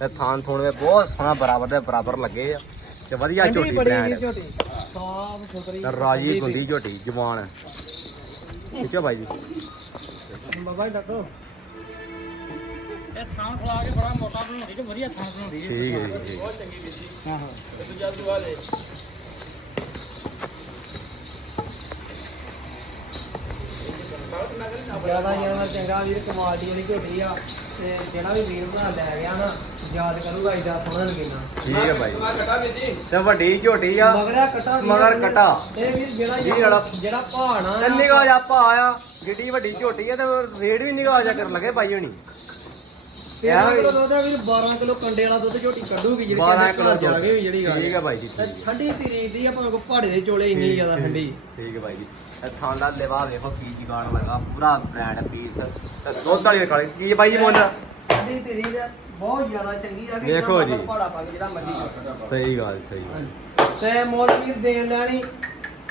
ਤੇ ਥਾਨ ਥੋਣ ਵਿੱਚ ਬਹੁਤ ਸੋਹਣਾ ਬਰਾਬਰ ਦੇ ਬਰਾਬਰ ਲੱਗੇ ਆ ਤੇ ਵਧੀਆ ਝੋਟੀ ਬੜੀ ਸਾਫ਼ ਸੁਥਰੀ ਤੇ ਰਾਜੀ ਹੁੰਦੀ ਝੋਟੀ ਜਵਾਨ। ਠੀਕ ਹੈ ਬਾਈ ਜੀ। ਬਾਬਾ ਜੀ ਦੱਸੋ। ਇਹ ਥਾਂ ਖਲਾ ਕੇ ਬੜਾ ਮੋਟਾ ਬਣਾਉਂਦੀ ਤੇ ਵਧੀਆ ਥਾਂ ਬਣਾਉਂਦੀ ਹੈ ਠੀਕ ਹੈ ਜੀ ਠੀਕ ਹੈ। ਹਾਂ ਹਾਂ। ਦੂਜਾ ਸੂਆ ਜੇ ਜ਼ਿਆਦਾ ਜ਼ਿਆਦਾ ਚੰਗਾ ਵੀਰ ਕੁਆਲਿਟੀ ਵਾਲੀ ਝੋਟੀ ਆ ਤੇ ਜਿਹੜਾ ਵੀ ਵੀਰ ਬਣਾ ਲੈ ਗਿਆ ਨਾ ਯਾਦ ਕਰੂਗਾ ਇਹਦਾ ਸੋਹਣਾ ਲੱਗੇਗਾ ਠੀਕ ਹੈ ਜੀ। ਤੇ ਵੱਡੀ ਝੋਟੀ ਆ ਮਗਰਾ ਕਟਾ ਵੀਰ ਮਗਰ ਕਟਾ। ਇਹ ਵੀਰ ਜਿਹੜਾ ਜਿਹੜਾ ਭਾਣਾ ਤੇ ਨਿਗਾਹ ਜਾ ਭਾ ਆ ਗਿੱਡੀ ਵੱਡੀ ਝੋਟੀ ਆ ਤੇ ਰੇਟ ਵੀ ਨਿਗਾਹ ਜਾ ਕਰਨ ਲੱਗੇ ਬਾਈ ਹੁਣੀ। 13 ਕਿਲੋ ਦੁੱਧ ਆ ਵੀਰ 12 ਕਿਲੋ ਕੰਡੇ ਵਾਲਾ ਦੁੱਧ ਝੋਟੀ ਕੱਢੂਗੀ ਜਿਹੜੀ 12 ਕਹਿੰਦੇ ਕਿਲੋ ਘਰ ਜਾ ਕੇ ਵੀ ਜਿਹੜੀ ਗੱਲ ਠੀਕ ਹੈ ਬਾਈ ਜੀ ਤੇ ਠੀਕ ਹੈ। ਠੰਡੀ ਤੀਰੀ ਦੀ ਆਪਾਂ ਕੋ ਪਹਾੜੇ ਦੇ ਚੋਲੇ ਇੰਨੀ ਜ਼ਿਆਦਾ ਠੰਡੀ। ਠੀਕ ਹੈ ਬਾਈ ਜੀ। ਇਹ ਥਾਂ ਦਾ ਲੈਵਾ ਦੇਖੋ ਕੀ ਜਗਾੜ ਲਗਾ ਪੂਰਾ ਬ੍ਰਾਂਡ ਪੀਸ ਤੇ ਦੁੱਧ ਵਾਲੀ ਕਾਲੀ ਕੀ ਬਾਈ ਜੀ ਮੁੱਲ? ਠੰਡੀ ਤੀਰੀ ਦਾ ਬਹੁਤ ਜ਼ਿਆਦਾ ਚੰਗੀ ਆ ਵੀ ਦੇਖੋ ਜੀ। ਪਹਾੜਾ ਪਾ ਕੇ ਜਿਹੜਾ ਮਰਜ਼ੀ ਕਰ ਸਹੀ ਗੱਲ ਸਹੀ ਗੱਲ। ਤੇ ਮੋਲ ਵੀਰ ਦੇਣ ਲੈਣੀ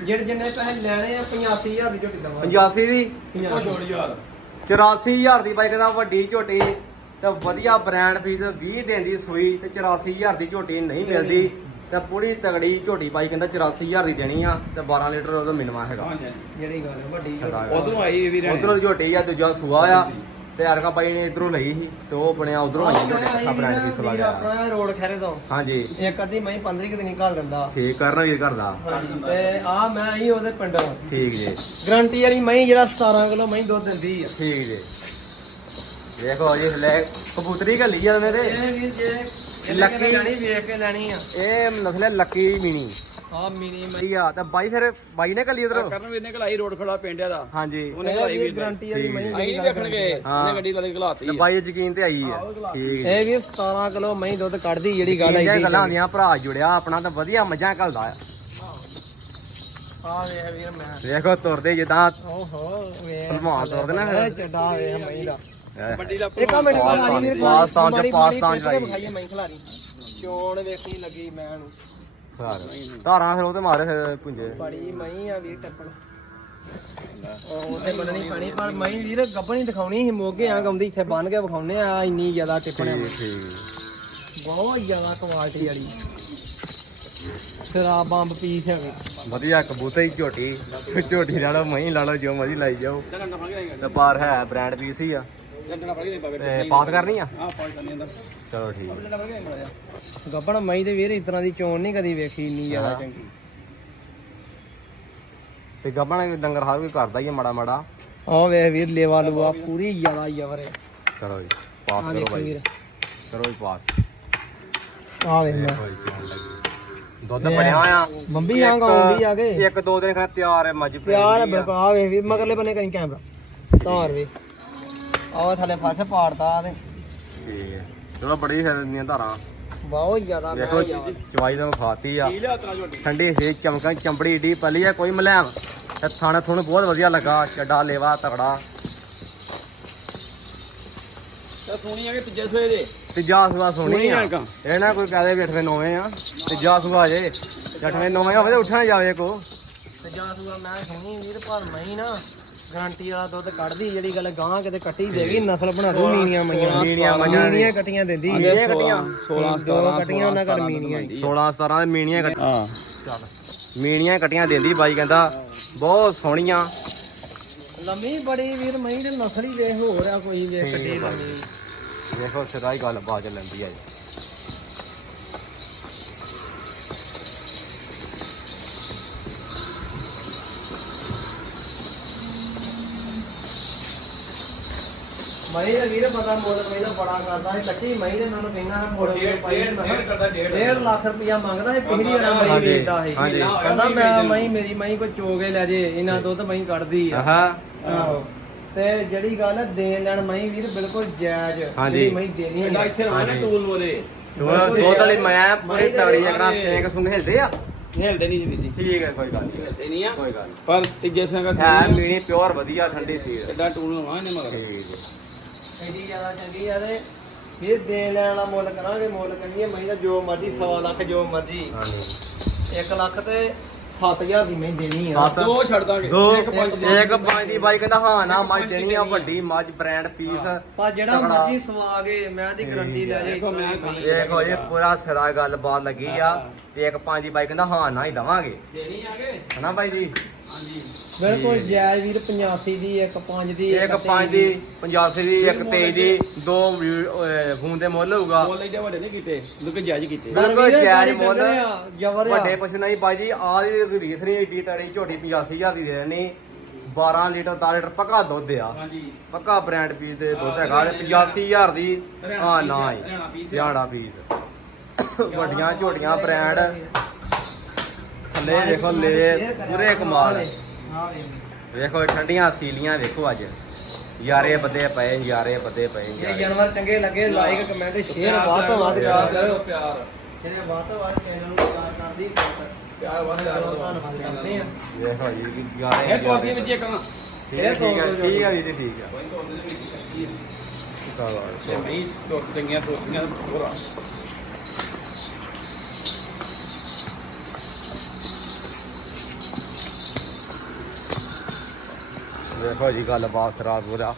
ਜਿਹੜੇ ਜਿੰਨੇ ਪੈਸੇ ਲੈਣੇ ਆ 85000 ਦੀ ਝੋਟੀ ਦਵਾਂਗੇ। 85 ਦੀ? ਇੱਕੋ ਛੋੜ ਯਾਰ 84000 ਦੀ ਬਾਈ ਕਹਿੰਦਾ ਵੱਡੀ ਝੋਟੀ। ਤੇ ਵਧੀਆ ਬ੍ਰਾਂਡ ਪੀਸ 20 ਦਿਨ ਦੀ ਸੂਈ ਤੇ 84000 ਦੀ ਝੋਟੀ ਨਹੀਂ ਮਿਲਦੀ। ਤੇ ਪੂਰੀ ਤਗੜੀ ਝੋਟੀ ਬਾਈ ਕਹਿੰਦਾ 84000 ਦੀ ਦੇਣੀ ਆ ਤੇ 12 ਲੀਟਰ ਉਹਦਾ ਮਿਲਵਾ ਹੈਗਾ। ਹਾਂਜੀ ਹਾਂਜੀ। ਜਿਹੜੀ ਗੱਲ ਹੈ ਵੱਡੀ ਝੋਟੀ। ਉਧਰੋਂ ਆ ਦੂਜਾ ਸੂਆ ਆ ਤੇ ਅਰਕਾ ਬਾਈ ਨੇ ਇਧਰੋਂ ਲਈ ਸੀ ਤੇ ਉਹ ਬਣਿਆ ਉਧਰੋਂ ਆਈ ਸਭ ਬ੍ਰਾਂਡ ਵੀਰ ਲਗਾਇਆ ਆਪਣਾ ਰੋਡ ਖੈਰੇ ਤੋਂ। ਹਾਂਜੀ। ਇੱਕ ਅੱਧੀ ਮੈਂ 15 ਕਿ ਦਿਨ ਘੱਲ ਦਿੰਦਾ। ਠੀਕ ਕਰਨਾ ਵੀਰ ਕਰਦਾ ਹਾਂਜੀ ਤੇ ਆ ਮੈਂ ਹੀ ਉਹਦੇ ਪਿੰਡੋਂ। ਠੀਕ ਜੀ। ਗਰੰਟੀ ਵਾਲੀ ਮਹੀਂ ਜਿਹੜਾ 17 ਕਿਲੋ ਮਹੀਂ ਦੁੱਧ ਦਿੰਦੀ ਆ। ਠੀਕ ਜੀ। ਦੇਖੋ ਜੀ ਲੈ ਕਬੂਤਰੀ ਘੱਲੀ ਆ ਮੇਰੇ। ਇਹ ਵੀਰ ਜੇ ਲੱਕੀ- ਲੱਕੀ। ਲੈਣੀ ਵੇਖ ਕੇ ਲੈਣੀ ਆ। ਇਹ ਨਸਲ ਲੱਕੀ ਮਿਨੀ ਆ ਮਿਨੀ ਠੀਕ ਆ ਤੇ ਬਾਈ ਫਿਰ ਬਾਈ ਨੇ ਘੱਲੀ ਉਧਰ? ਕਰਨ ਵੀਰ ਨੇ ਘਲਾਈ ਰੋਡ ਖੜਾ ਪਿੰਡਿਆ ਦਾ। ਹਾਂਜੀ। ਉਹਨੇ ਘਲਾਈ ਵੀਰ ਗਰੰਟੀ ਵਾਲੀ ਮਹੀਂ ਵੇਖਣਗੇ ਹਾਂ। ਉਹਨੇ ਗੱਡੀ ਲਾ ਕੇ ਘਲਾਤੀ ਬਾਈ ਯਕੀਨ ਤੇ ਆਈ ਆ। ਠੀਕ ਇਹ ਵੀਰ 17 ਕਿਲੋ ਮਹੀਂ ਦੁੱਧ ਕੱਢਦੀ ਜਿਹੜੀ ਗੱਲ ਇਹ ਆਈ ਗੱਲਾਂ ਹੁੰਦੀਆਂ ਭਰਾ ਜੁੜਿਆ ਆਪਣਾ ਤਾਂ ਵਧੀਆ ਮੱਝਾਂ ਘਲਦਾ ਆ। ਆ ਵੇਖ ਵੀਰ ਮੈਂ। ਦੇਖੋ ਤੁਰਦੇ ਜਿੱਦਾਂ ਓਹੋ ਵੇਖ ਭਲਵਾਨ ਤੁਰਦੇ ਨਾ ਫਿਰ। ਇਹ ਚੱਡਾ ਵੇਖ ਮਹੀਂ ਦਾ। ਵੱਡੀ ਦਾ ਇੱਕ ਆ ਮੈਨੂੰ ਪਾਕਿਸਤਾਨ ਖਿਲਾਰੀ ਵੀਰ ਪਾਕਿਸਤਾਨ ਚ ਮਾੜੀ- ਮਾੜੀ ਪਾਕਿਸਤਾਨ ਚ ਟਿੱਪ ਕੇ ਆਈ। ਵਿਖਾਈਏ ਮਹੀਂ ਖਿਲਾਰੀ ਚੋਣ ਵੇਖੀ ਲੱਗੀ ਮੈਂ ਨੂੰ ਧਾਰਾਂ। ਫਿਰ ਉਹ ਤੇ ਮਾਰੇ ਫਿਰ ਪੁੰਜੇ ਬੜੀ ਮਈ ਆ ਵੀਰ ਟੱਪਣ। ਉਹ ਤੇ ਬੰਨਣੀ ਪੈਣੀ ਪਰ ਮਈ ਵੀਰ ਗੱਬਣੀ ਦਿਖਾਉਣੀ ਸੀ ਮੋਗੇ ਆ ਗਾਉਂਦੀ ਇੱਥੇ ਬੰਨ ਕੇ ਵਿਖਾਉਣੇ ਆ ਇੰਨੀ ਜ਼ਿਆਦਾ ਟਿੱਪਣੇ ਬਹੁਤ ਜ਼ਿਆਦਾ ਕੁਆਲਿਟੀ ਵਾਲੀ। ਤੇਰਾ ਬੰਬ ਪੀਸ ਹੈਗੇ। ਵਧੀਆ ਕਬੂਤਰ ਹੀ ਝੋਟੀ। ਝੋਟੀ ਲਾ ਲਓ ਮਹੀਂ ਲਾ ਲਓ ਜੋ ਮਰਜ਼ੀ ਲਾਈ ਜਾਓ। ਤੇ ਪਰ ਹੈ ਬ੍ਰਾਂਡ ਪੀਸ ਹੀ ਆ। ਤੇ ਪਾਸ ਕਰਨੀ ਆ? ਚਲੋ ਠੀਕ ਗੱਬਣ ਮਈ ਦੇ ਵੀਰ ਇਸ ਤਰ੍ਹਾਂ ਦੀ ਚੋਣ ਨਹੀਂ ਕਦੀ ਵੇਖੀ ਇੰਨੀ ਜ਼ਿਆਦਾ ਹਾਂ। ਚੰਗੀ। ਤੇ ਗੱਬਣ ਡੰਗਰ ਹਰ ਕੋਈ ਕਰਦਾ ਹੀ ਮਾੜਾ ਮਾੜਾ। ਆਹ ਵੇਖ ਵੀਰ ਲੇਵਾ ਲੂਆ ਪੂਰੀ ਜ਼ਿਆਦਾ ਯਵਰ ਹੈ ਚਲੋ ਜੀ ਪਾਸ ਕਰੋ ਭਾਈ। ਵੀਰ। ਕਰੋ ਜੀ ਪਾਸ। ਆ ਵੇਖ ਲੈ। ਦੁੱਧ ਬਣਿਆ ਆ ਬੰਬੀ ਆ ਗਾਉਂਦੀ ਆ ਕੇ। ਇੱਕ ਦੋ ਦਿਨ ਖਾ ਤਿਆਰ ਹੈ ਮੱਝ ਪਿਆਰ ਹੈ। ਬਿਲਕੁਲ। ਆ ਵੇਖ ਵੀਰ ਮਗਰਲੇ ਬੰਨੇ ਕਰੀ ਕੈਮਰਾ। ਧਾਰ ਵੇ ਆਹ ਥੱਲੇ ਫਸ ਪਾੜਤਾ ਤੇ। ਠੀਕ ਹੈ ਚਲੋ ਬੜੀ ਫਿਰਦੀਆਂ ਧਾਰਾਂ। ਬਹੁਤ ਜ਼ਿਆਦਾ ਮੈਂ ਦੇਖੋ ਯਾਰ ਚਵਾਈ ਤਾਂ ਖਾਤੀ ਆ। ਠੰਡੀ ਸੀ ਚਮਕਾਂ ਚੰਬੜੀ ਏਡੀ ਪਲੀ ਆ ਕੋਈ ਮਲੈਮ। ਤੇ ਥਾਣਾ ਥੁਣ ਬਹੁਤ ਵਧੀਆ ਲੱਗਾ ਚੱਡਾ ਲੇਵਾ ਤਗੜਾ। ਤੇ ਸੋਣੀ ਆ ਕਿ ਤੀਜੇ ਸੋਏ ਦੇ? ਤੀਜਾ ਸੁਆ ਸੋਣੀ ਸੋਹਣੀ ਆ। ਇਹ ਨਾ ਕੋਈ ਕਹਦੇ ਵੀ ਅੱਠਵੇਂ ਨੌਵੇਂ ਆ। ਤੀਜਾ ਸੁਆ ਜੇ। ਅੱਠਵੇਂ ਨੌਵੇਂ ਹੋਵੇ ਤੇ ਉੱਠਣਾ ਜਾਵੇ ਕੋ। ਤੇ ਜਾਂ ਸੂਆ ਮੈਂ ਸੁਣੀ ਵੀਰ ਪਰ ਮੈਂ ਨਾ ਗਾਰੰਟੀ ਵਾਲਾ ਦੁੱਧ ਕੱਢਦੀ ਜਿਹੜੀ ਗੱਲ ਗਾਂ ਕਿਤੇ ਕੱਟੀ ਦੇਗੀ ਨਸਲ ਬਣਾ ਦੂ ਮੀਨੀਆਂ ਮਈਆਂ ਮੀਨੀਆਂ ਮਈਆਂ। ਮੀਨੀਆਂ ਕੱਟੀਆਂ ਦਿੰਦੀ। ਮੀਨੀਆਂ ਕੱਟੀਆਂ। 16 ਦੋ 17 ਕੱਟੀਆਂ ਉਹਨਾਂ ਘਰ ਮੀਨੀਆਂ 16 17 ਦੇ ਮੀਣੀਆਂ ਕੱਟ- ਹਾਂ। ਮੀਣੀਆਂ ਕੱਟੀਆਂ ਦਿੰਦੀ ਬਾਈ ਕਹਿੰਦਾ ਬਹੁਤ ਸੋਹਣੀਆਂ। ਲੰਮੀ ਬੜੀ ਵੀਰ ਮਈ ਦੇ ਨਸਲ ਹੀ ਵੇਖ ਹੋ ਰਿਹਾ ਕੋਈ ਵੇਖ ਕੱਟੀ ਲੰਮੀ ਦੇਖੋ ਸਿਰਾ ਹੀ ਗੱਲ ਬਾਜ ਲੈਂਦੀ ਆ ਜੀ। ਮਈ ਦਾ ਵੀਰ ਪਤਾ ਮੁੱਲ ਦਾ ਬੜਾ ਕਰਦਾ ਸੀ ਕੱਚੀ ਮਈ ਦੇ ਮੈਨੂੰ ਕਹਿੰਦਾ ਮੋੜ ਕੇ ਪਾਈ ਦੇ ਮੈਂ ਕਰਦਾ ਡੇਢ ਡੇਢ ਲੱਖ ਰੁਪਇਆ ਮੰਗਦਾ ਸੀ ਪਿਛਲੀ ਵਾਰ ਮਈ ਵੇਚਦਾ ਸੀ। ਹਾਂਜੀ। ਕਹਿੰਦਾ ਮੈਂ ਮਈ ਮੇਰੀ ਮਈ ਕੋ ਚੋਗੇ ਲੈ ਜੇ ਇਹਨਾਂ ਦੁੱਧ ਮਈ ਕੱਢਦੀ ਆ। ਆਹਾ। ਆਹੋ। ਤੇ ਜਿਹੜੀ ਗੱਲ ਹੈ ਦੇਣ ਲੈਣ ਮਈ ਵੀਰ ਬਿਲਕੁਲ ਜਾਇਜ਼। ਹਾਂਜੀ। ਜਿਹੜੀ ਮਈ ਦੇਣੀ ਹੈ ਇੱਥੇ ਰਹਿਣਾ ਟੂਲ ਵਾਲੇ ਦੋ ਦੋ ਤਲੀ ਮੈਂ ਪੂਰੀ ਤਗੜੀ ਜਗਰਾ ਸੇਕ ਸੁੰਘ ਹਿਲਦੇ ਆ। ਹਿਲਦੇ ਨਹੀਂ ਜੀ ਠੀਕ ਹੈ ਕੋਈ ਗੱਲ ਨਹੀਂ। ਹਿਲਦੇ ਨਹੀਂ ਆ। ਕੋਈ ਗੱਲ ਪਰ ਤੀਜੇ ਸੋਏ ਦਾ ਹੈ ਮੀਣੀ ਪਿਓਰ ਵਧੀਆ ਠੰਡੀ ਸੀ ਐਡਾ ਟੂਲ ਹੋਣਾ ਇਹਨੇ ਮਗਰ। ਠੀਕ ਹੈ। ਐਡੀ ਜ਼ਿਆਦਾ ਚੰਗੀ ਆ ਤੇ ਵੀਰ ਦੇਣ ਲੈਣ ਵਾਲਾ ਮੁੱਲ ਕਰਾਂਗੇ ਮੁੱਲ ਕਰੀਏ। ਮਈ ਦਾ ਜੋ ਮਰਜ਼ੀ ਸਵਾ ਲੱਖ ਜੋ ਮਰਜ਼ੀ। ਹਾਂਜੀ। 1 ਲੱਖ ਤੇ 7000 ਦੀ ਮੈਂ ਦੇਣੀ ਆ। ਸੱਤ। ਦੋ ਛੱਡ ਦਾਂਗੇ। ਦੋ। ਇੱਕ ਪੰਜ ਦੀ। ਇੱਕ ਪੰਜ ਦੀ ਬਾਈ ਕਹਿੰਦਾ ਹਾਂ ਨਾ ਮੱਝ ਦੇਣੀ ਆ ਵੱਡੀ ਮੱਝ ਬ੍ਰਾਂਡ ਪੀਸ ਪਰ ਜਿਹੜਾ ਤਗੜਾ। ਮਰਜ਼ੀ ਸਵਾ ਕੇ ਮੈਂ ਦੀ ਗਾਰੰਟੀ ਲੈ ਜੇ ਦੇਖੋ ਮੈਂ ਖਾਣੀ ਦੇਖੋ ਇਹ ਪੂਰਾ ਸਿਰਾ ਗੱਲਬਾਤ ਲੱਗੀ ਆ। ਤੇ ਇੱਕ ਪੰਜ ਦੀ ਬਾਈ ਕਹਿੰਦਾ ਹਾਂ ਨਾ ਹੀ ਦਵਾਂਗੇ। ਦੇਣੀ ਹਨਾ ਬਾਈ ਜੀ? ਹਾਂਜੀ। ਬਿਲਕੁਲ ਜਾਇਜ਼ ਵੀਰ 85 ਦੀ ਇੱਕ 5 ਦੀ ਇੱਕ ਪੰਜ ਦੀ 85 ਦੀ ਇੱਕ 23 ਦੀ ਦੋ ਫੋਨ ਦੇ ਮੁੱਲ ਹੋਊਗਾ। ਬੋਲ ਲੈਦੇ ਵੱਡੇ ਨਹੀਂ ਕੀਤੇ ਦੁੱਕੇ ਜਾਇਜ਼ ਕੀਤੇ। ਬਿਲਕੁਲ ਜਾਇਜ਼ ਮੁੱਲ। ਜਵਰ ਵੱਡੇ ਪਸ਼ੂ ਨਹੀਂ ਬਾਈ ਜੀ ਆ ਦੀ ਰੀਸ ਨਹੀਂ ਏਡੀ ਤੜੀ ਝੋਟੀ 85000 ਦੀ ਦੇ ਦੇਣੀ। 12 ਲੀਟਰ 10 ਲੀਟਰ ਪੱਕਾ ਦੁੱਧ ਆ। ਹਾਂਜੀ। ਪੱਕਾ ਬ੍ਰਾਂਡ ਪੀਸ ਦੇ ਦੁੱਧ ਹੈਗਾ ਤੇ 85000 ਦੀ। ਹਾਂ ਨਾ ਹੀ। ਹਰਿਆਣਾ ਪੀਸ ਵੱਡੀਆਂ ਝੋਟੀਆਂ ਬ੍ਰਾਂਡ ਥੱਲੇ ਦੇਖੋ ਲੈ ਪੂਰੇ ਕਮਾਲ। ਹਾਂ ਵੇਖੋ ਠੰਡੀਆਂ ਸੀਲੀਆਂ ਵੇਖੋ ਅੱਜ। ਯਾਰੇ ਬੱਦੇ ਪਏ ਯਾਰੇ ਬੱਦੇ ਪਏ ਜੇ। ਜਾਨਵਰ ਚੰਗੇ ਲੱਗੇ ਲਾਈਕ ਕਮੈਂਟ ਸ਼ੇਅਰ ਵੱਧ ਤੋਂ ਵੱਧ ਪਿਆਰ ਕਰੋ ਪਿਆਰ। ਜਿਹੜੇ ਵੱਧ ਤੋਂ ਵੱਧ ਚੈਨਲ ਨੂੰ ਪਿਆਰ ਕਰਦੀ ਪਿਆਰ ਵਾਹ ਧੰਨਵਾਦ ਕਰਦੇ ਆ ਵੇਖੋ ਜੀ ਯਾਰੇ ਇਹ ਕਾਫੀ ਵਿੱਚ ਇੱਕ ਠੀਕ ਹੈ ਠੀਕ ਹੈ ਠੀਕ ਹੈ ਵੀਰ ਠੀਕ ਹੈ। ਕੋਈ ਤੋਂ ਨਹੀਂ ਟੁੱਟ ਚੰਗੀਆਂ ਟੁੱਟੀਆਂ ਪੂਰਾ ਵੇਖੋ ਜੀ ਗੱਲਬਾਤ ਪੂਰਾ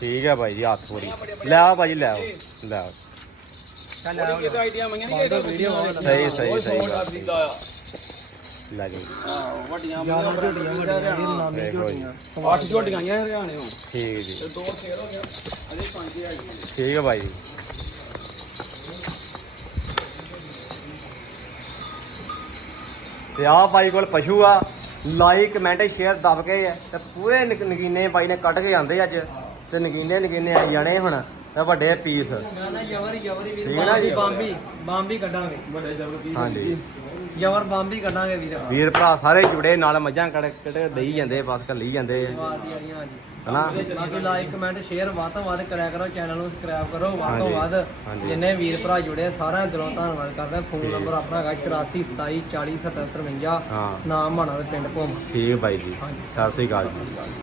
ਠੀਕ ਹੈ ਭਾਈ ਜੀ ਹੱਥ ਥੋੜੀ ਲੈ ਆਓ ਭਾਜੀ ਲੈ ਆਓ ਲੈ ਆਓ। ਸਹੀ ਸਹੀ ਸਹੀ ਗੱਲ। ਆ। ਲੈ ਜੀ। ਵੇਖੋ ਜੀ। ਅੱਠ ਝੋਟੀਆਂ ਆਈਆਂ ਹਰਿਆਣੇ ਠੀਕ ਜੀ। ਤੇ ਦੋ ਫੇਰ ਹੋ ਗਿਆ ਅਜੇ ਪੰਜ ਹੀ ਆਈਆਂ ਠੀਕ ਹੈ ਭਾਈ। ਜੀ ਤੇ ਆ ਭਾਈ ਕੋਲ ਪਸ਼ੂ ਆ। ਲਾਈਕ ਕਮੈਂਟ ਸ਼ੇਅਰ ਦਬ ਕੇ ਤੇ ਪੂਰੇ ਨਕ- ਨਗੀਨੇ ਭਾਈ ਨੇ ਕੱਢ ਕੇ ਜਾਂਦੇ ਅੱਜ। ਤੇ ਨਗੀਨੇ ਨਗੀਨੇ ਆਈ ਜਾਣੇ ਹੁਣ। ਤੇ ਵੱਡੇ ਪੀਸ ਨਾ ਜਵਰ ਜਵਰ ਵੀਰ ਠੀਕ ਹੈ ਨਾ ਜੀ? ਬਾਂਬੀ ਬਾਂਬੀ ਕੱਢਾਂਗੇ। ਵੱਡੇ ਜਬਰ ਹਾਂਜੀ। ਜਵਰ ਬਾਂਬੀ ਕੱਢਾਂਗੇ ਵੀਰ। ਵੀਰ ਭਰਾ ਸਾਰੇ ਜੁੜੇ ਨਾਲ ਮੱਝਾਂ ਕੱਢ ਕੱਢ ਦੇਈ ਜਾਂਦੇ ਬਸ ਕੱਲੀ ਜਾਂਦੇ। ਵਾਹ ਜੀ ਆਈਆਂ ਹਾਂਜੀ। ਹਨਾ? ਬਾਕੀ ਲਾਈਕ ਕਮੈਂਟ ਸ਼ੇਅਰ ਵੱਧ ਤੋਂ ਵੱਧ ਕਰਿਆ ਕਰੋ ਚੈਨਲ ਨੂੰ ਸਬਸਕ੍ਰਾਈਬ ਕਰੋ ਵੱਧ ਤੋਂ ਵੱਧ। ਜਿੰਨੇ ਵੀਰ ਭਰਾ ਜੁੜੇ ਆ, ਸਾਰਿਆਂ ਦਾ ਦਿਲੋਂ ਧੰਨਵਾਦ ਕਰਦਾ। ਫੋਨ ਨੰਬਰ ਆਪਣਾ ਹੈਗਾ 84 27 40 77 53 ਹਾਂ। ਨਾਮ ਮਾਣਾ ਦੇ ਪਿੰਡ ਭੋਮ। ਠੀਕ ਹੈ ਭਾਈ ਜੀ। ਸਤਿ ਸ੍ਰੀ ਅਕਾਲ ਜੀ।